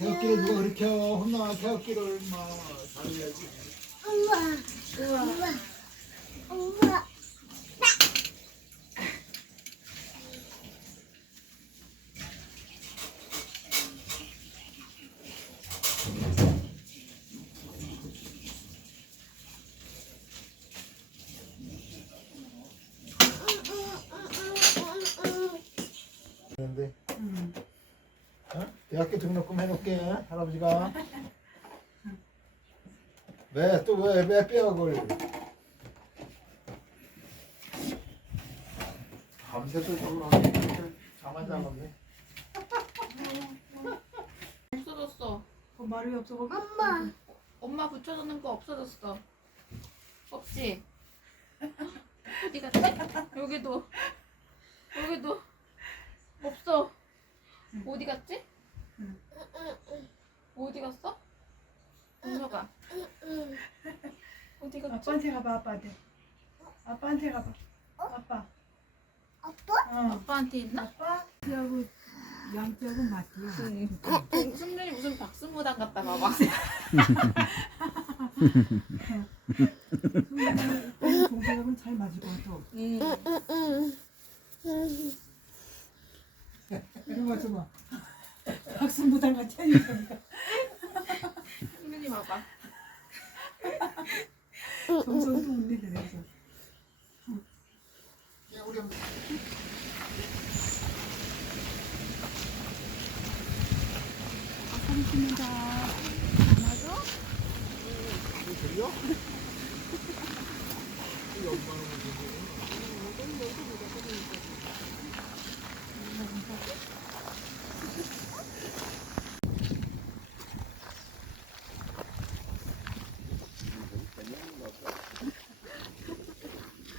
개업기를 누가 그렇게 혼나 개업기를 막 잘해야지 우와. 우와. 우와. 근데 어? 대학교 등록금 해놓게 할아버지가 왜 또 왜왜 빼약을 밤새도 저걸 하는데 잠안 자겠네 없어졌어. 그 말이 없어? 엄마. 엄마 붙여놓는 거 없어졌어. 없지? 어디 갔지? 여기도. 여기도. 없어. 어디 갔지? 어디 갔어? 은혁아. 어디 갔지? 아빠한테 가봐 아빠한테 아빠한테 가봐 아빠 아빠? 어 아빠한테 있나? 아빠 하고 양떼하고 맞대요 응. 승준이 무슨 박스무당 같다 봐봐. 동생하고는 잘 맞을 것 같아 응. 이거 맞춰봐 박승부당 같이 하니까 승준이 봐봐. 정성도 웃네 그래서 야, 우리 엄마. 이거 들려? 이 엄마는 무슨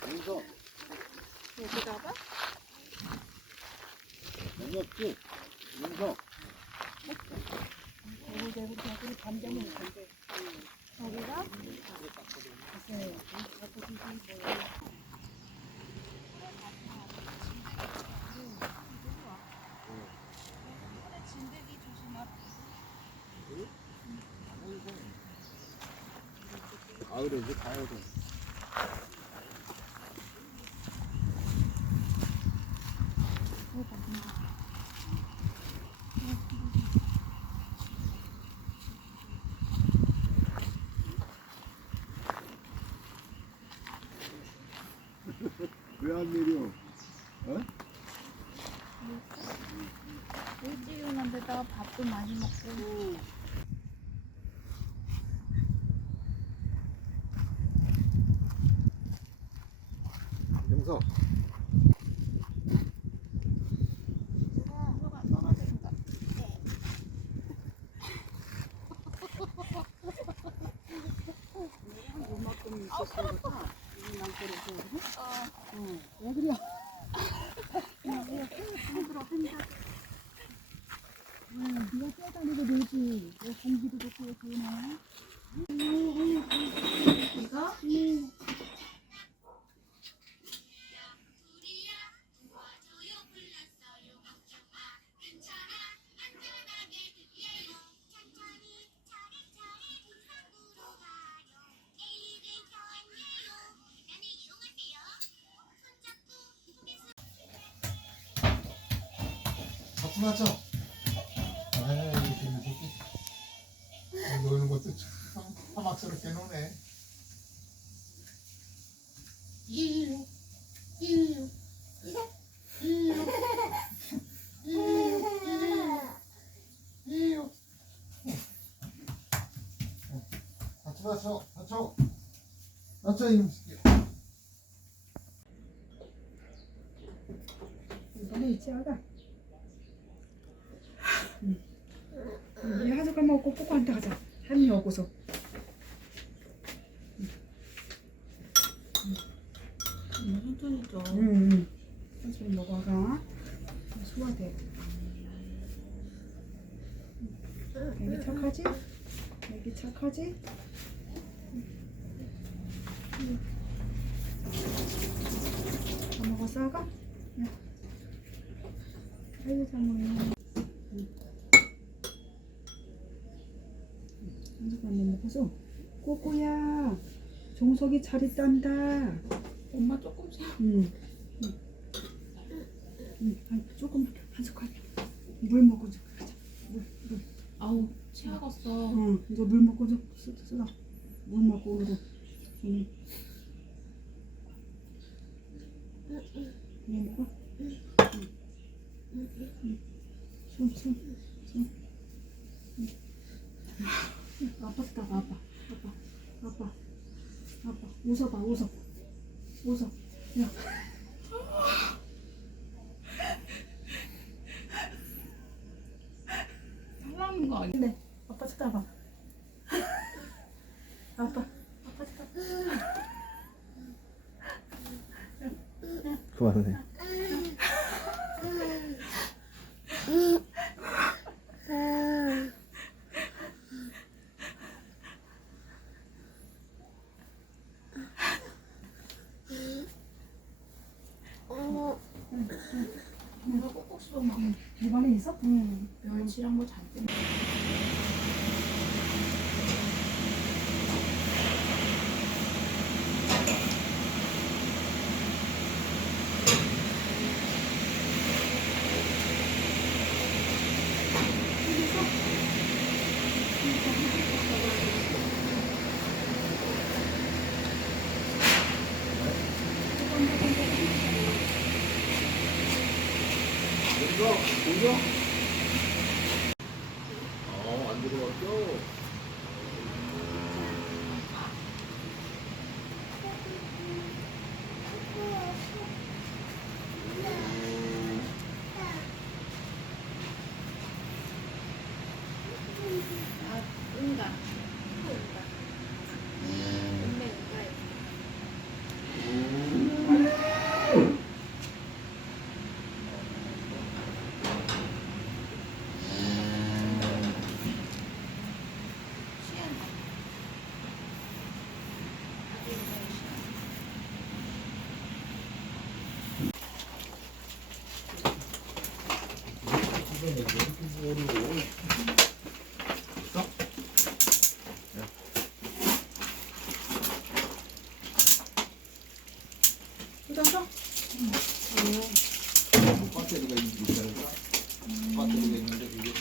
윤서, 여기 가봐. 영역지, 윤서. 여기가? 가을에 이제 가을에. 왜 안 내려? 어? 일찍 일어난 데다가 밥도 많이 먹고. 영서. 박수 맞죠? 에이, 이 새끼. 노는 것도 참 사막스럽게 노네. 이유, 이유, 이유, 이유, 이유. 맞춰, 맞춰, 맞춰. 맞춰, 이놈 새끼. 이번에 있지 아가 이 하숙가 먹고 꼬꼬한테 가자 한이 오고서 천천히 줘. 응 응 천천히 먹어가 소화돼 애기 착하지? 애기 착하지? 다 먹었어 아가? 응. 아이고 잘 먹네 한숟가락만 먹어서 꼬꼬야 종석이 잘 있단다 엄마 조금씩. 응. 응. 응. 한, 조금 한 숟갈 물 먹어줘 가자 물, 물. 아우 체하겠어. 응. 이제 물 먹어줘 쓰, 쓰라 물 먹고 오르고 응. 그냥 먹어 응. 응. 숨, 숨, 숨. 응. 아빠 따가 아빠 아빠 아빠 아빠 웃어봐 웃어. 웃어. 야. 살라는 거 아니야? 네. 아빠 쳐다봐. 아빠 아빠 쳐다봐. 그만해. 내가 꼭꼭 씹어 입안에 있어? 응. 멸치랑 뭐잔뜩. 이거 보여? 어안 들어왔죠? 아 응가. 응가. 응가 응가. 시안. 아주 응가 시안. 뜯어서? 배터리가 있는데 배터리가 있는데 이게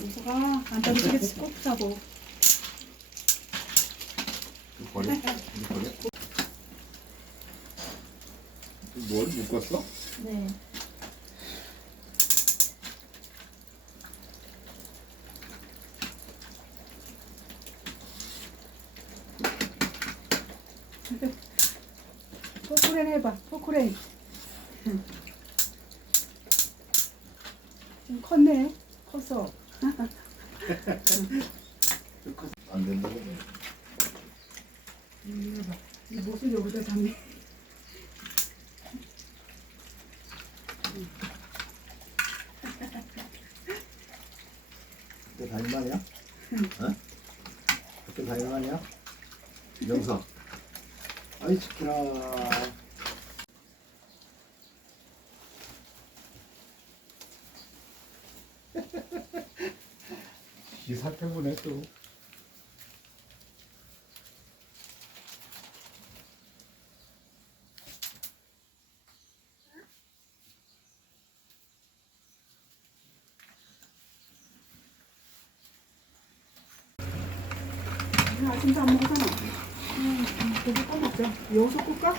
우서가 안 떨어지게 꼭 사고 버려? 버려? 뭘 묶었어? 네. 포크레인 포크레인 응. 좀 컸네 컸어 안 된다고 음, 이거 봐. 이 못을 여기다 담네 학교 다닐만이야? 어? 학교 다닐만이야? 영서 아이 시키라 기사 때문에 또. 나 아침도 안 먹었잖아. 응 고기 꺼 먹자. 여기서 꿀까?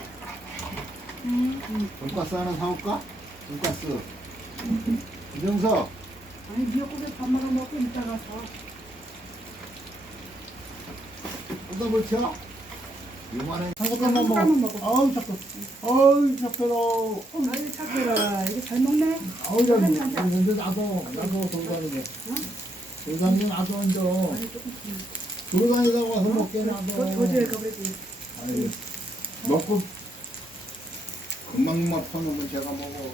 돈가스 하나 사올까? 돈가스. 이정서 아니 미역국에 밥 말아 먹고 이따가 사 어디다 붙여? 요만해. 한 숟갈만 한 숟갈만 먹어. 먹어. 아우 자꾸 아우 자꾸 아유 착해라 이거 잘 먹네. 아우 잘한 먹어 잔, 한 근데 나도 나도 돌아다니게 돌아다니게 나도 앉아 돌아다니다가 와서 먹게 나도. 그거 도저히가 그랬지. 아유, 먹고. 금방 막 퍼놓으면 제가 먹어.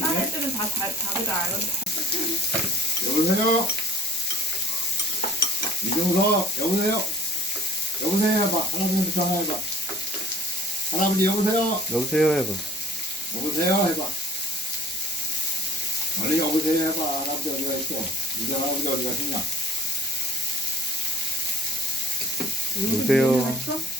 는딴 애들은 다 잘, 자기가 알아 여보세요? 이종석, 여보세요? 여보세요 해봐. 할아버지한테 전화해봐. 할아버지 여보세요? 여보세요 해봐. 여보세요 해봐. 얼른 여보세요 해봐. 할아버지 어디가 있어? 이제 할아버지 어디 가셨냐? 여보세요.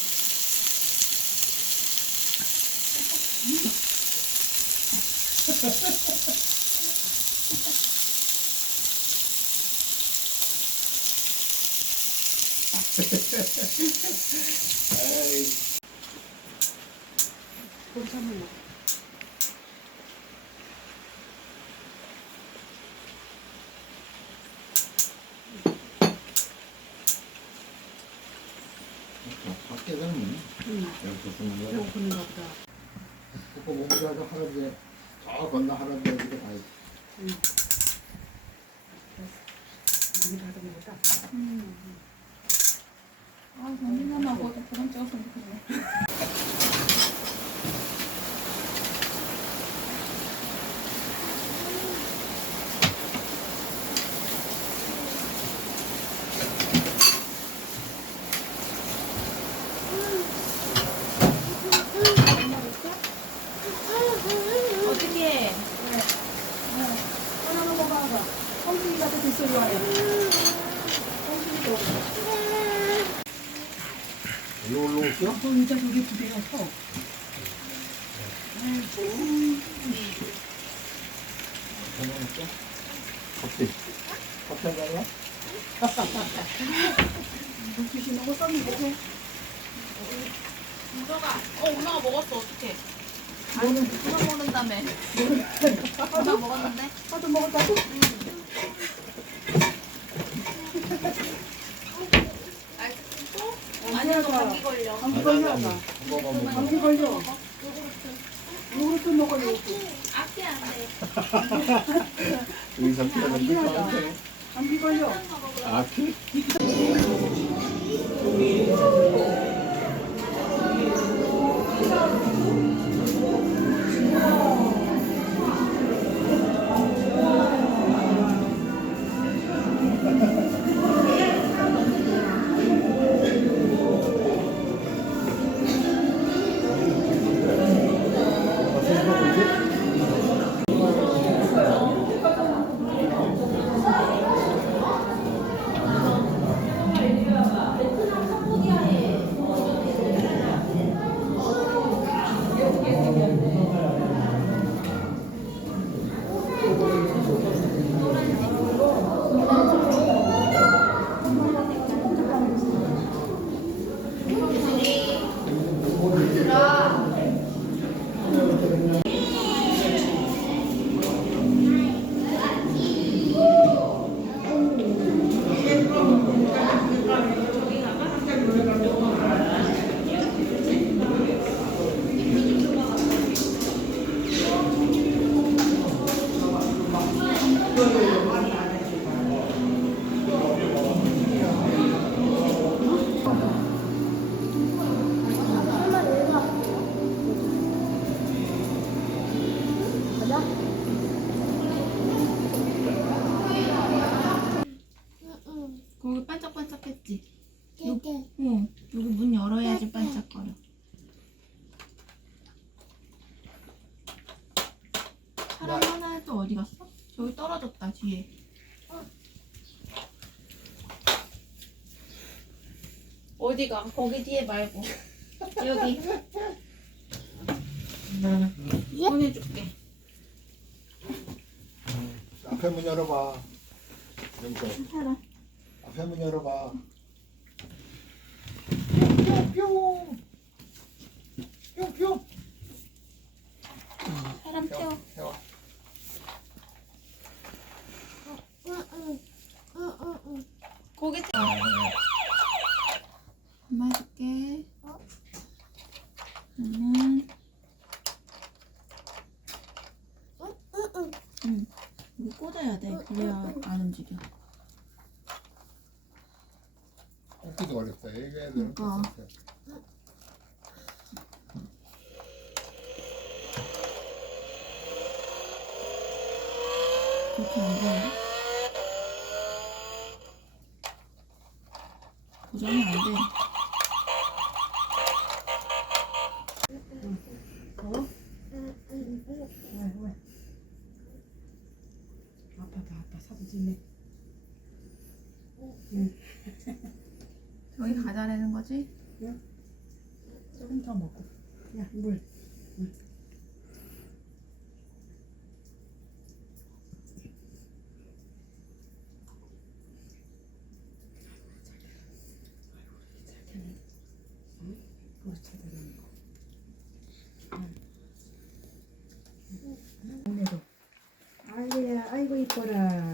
에이. 밖에서는 여기서 쓰는 거야. 그런가 보다 그거 몸이라도 할아버지 저 건너 할아버지 여기로 가야지. 아, 언니나 먹어도 그런 찍었으면 좋겠네. 어떻게? 하나 먹어봐 성준이가 더 뒷소리 와요 이거 올라올게요? 저 의자 저기 두 개가 서 괜찮을게? 커피. 커피 한 잔이야? 눈빛이 너무 썸이고 우서가, 어, 우서가 먹었어, 어떡해. 아니, 그만 먹는다며. 나 먹었는데? 하도 먹었다고? 아니야, 너 감기 걸려. 감기 걸려 한 번만 먹어. 감기 걸려 요구르트 먹어 요구르트 악기 안 돼. 필요는 필요한데. 감기 걸려 아, 키? 어디가? 거기 뒤에 말고 여기. 보내줄게. 앞에 문 열어봐. 여기서. 앞에 문 열어봐. 뿅뿅. 뿅뿅. 사람 태워. 해와. 고기 태워. 엄마 해줄게. 음. 뽑기도 어렵다. 애기 애들은 그러니까. 뽑기. 그렇게 안 돼. 도전이 안 돼. 아빠다 아빠 사진 찍네 저기 가자라는 거지? 조금 더 먹고 야물 이뻐라 아이고 이뻐라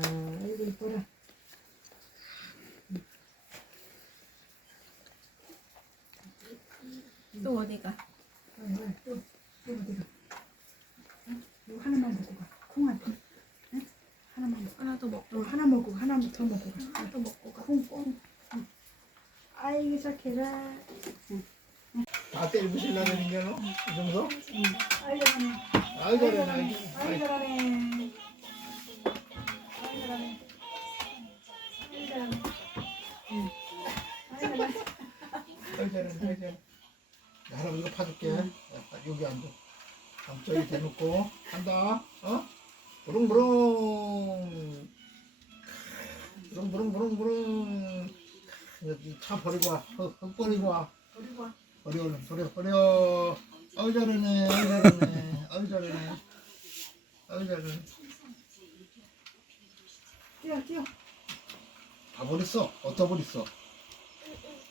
어? 부릉부릉. 부릉부릉부릉부릉. 차 버리고 와. 흙, 흙 버리고 와. 버리고 와 버려 버려 버려. 아유 잘하네. 아유 잘하네. 아유 잘하네. 아유 잘하네. 뛰어 뛰어 다 버렸어. 어디다 버렸어?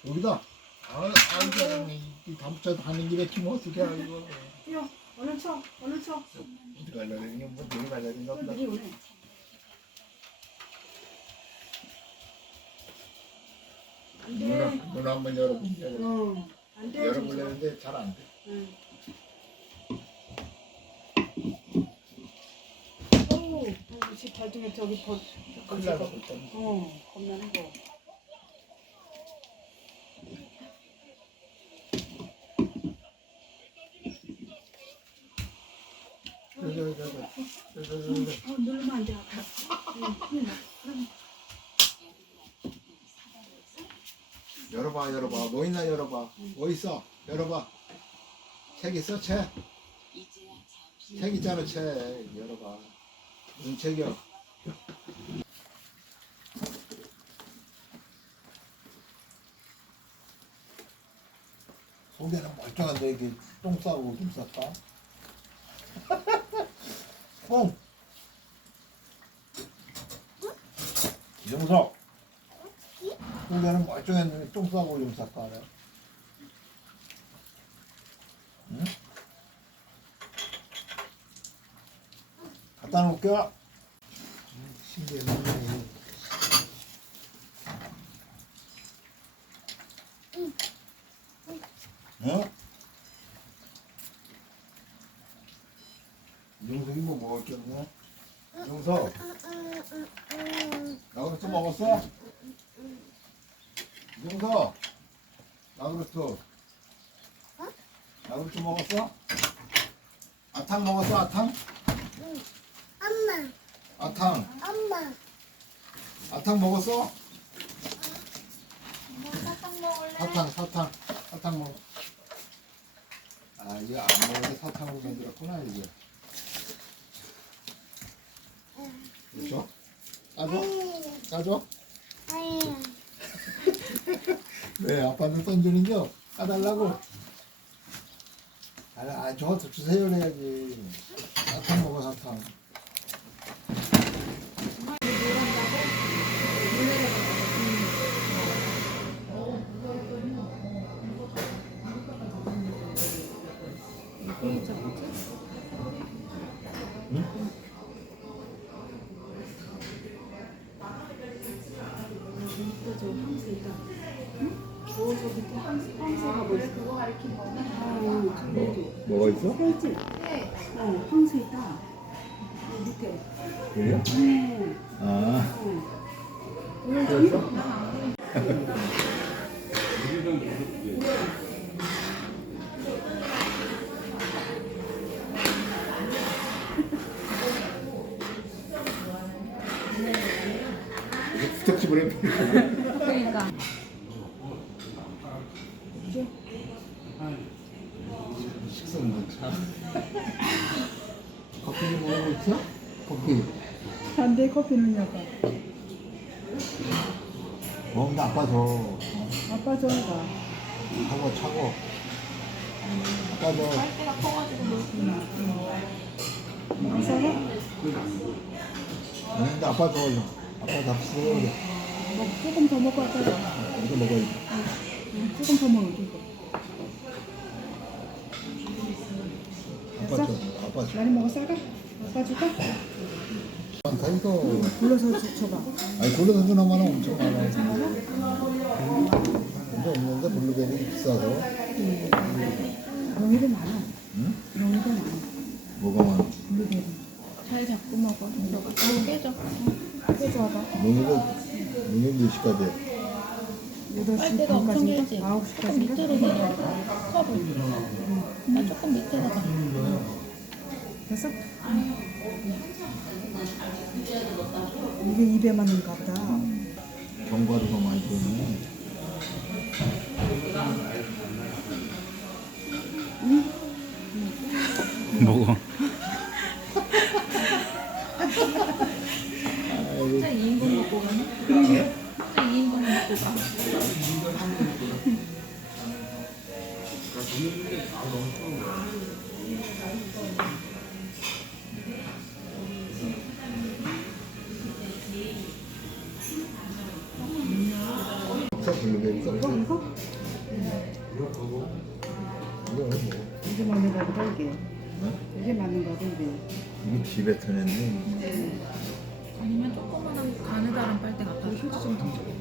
여기다. 아유, 아유 잘하네. 이다 붙여 가는 길에 키면 어떻게 알고. 뛰어 얼른 쳐 얼른 쳐 어디 갈라 그러냐? 뭐 오네 누나, 안돼 누나 한번 열어보자. 어 안돼 열어보려는데 잘 안 돼. 응. 오, 집 발등에 저기 버, 큰일 나고 일단. 어, 겁나는 거. 저, 저, 저, 저, 저, 저, 저, 저. 어, 누르면 안 돼. 아파. 응, 큰일 나. 그럼 열어봐, 열어봐. 뭐 있나 열어봐. 뭐 있어? 열어봐. 책 있어, 책? 책 있잖아, 책. 열어봐. 무슨 책이야? 속에는 멀쩡한데 이게 똥 싸고 좀 쌌다. 똥. 이정석. 속에는 멀쩡했는데 똥 싸고 좀 쌌다. 그래. 응? 갖다 놓을게. 신기해. 어? 이정석이 뭐 먹었겠네? 이정석, 나그릇도 먹었어? 이정석, 나그릇도. 나그릇도 먹었어? 아탕 먹었어, 아탕? 엄마, 아탕, 엄마. 아탕 먹었어? 사탕 먹을래? 사탕, 사탕, 사탕 먹어. 아, 이거 안 먹는데 사탕으로 만들었구나, 이게. 그렇죠? 까줘? 까줘? 왜 아빠한테 던지는겨? 까달라고? 아, 아 저것도 주세요 해야지. 사탕 먹어 사탕. 저 황새 있다. 응? 저, 저 밑에 황새, 황새가 뭐 있어? 그거 가리킨 거는 어, 저기도. 뭐가 있어? 새지? 네. 어, 황새 있다. 여기 밑에. 그래요? 네. 아, 어. 그랬어? 이게 부탁집을 해. 그러니까. 식사는 많지. 커피 좀 먹고 있어? 커피. 안돼 커피는 약간 먹는데 아빠 줘. 아빠 저가 차고 차고. 아빠 줘. 빨대가 커가지고 먹고 살아? 아닌데 아빠 줘. 아빠 다 쓰고 그래. 먹 조금 더 먹고 줘 이거 먹어야지. 조금 더 먹어 이거 아빠 줘. 아빠 줘. 많이 먹어 싸가? 아빠 줄까? 많다 이거. 불러서 줘- 줘봐 아니 굴러다니는 나만 엄청 많아. 근데 없는데 블루베리 비싸서. 용이도 많아 응? 용이도 많아 뭐가 많아? 블루베리 잘 잡고 먹어. 너가 어, 깨져. 해줘봐 농협은 농협 몇 시까지? 8시 빨대가 엄청 반까지 길지. 9시까지 조금 밑으로 내려. 컵을. 나 조금 밑으로 가. 됐어? 이게 입에 맞는가 보다 견과류가 많이 들어오네. 먹어. 이게 맞는 거보다 이게 네? 이게 맞는 거고 이게 이게 집에 터냈네. 아니면 조그만한 가느다란 빨대 갖다 줘. 휴지 좀 더.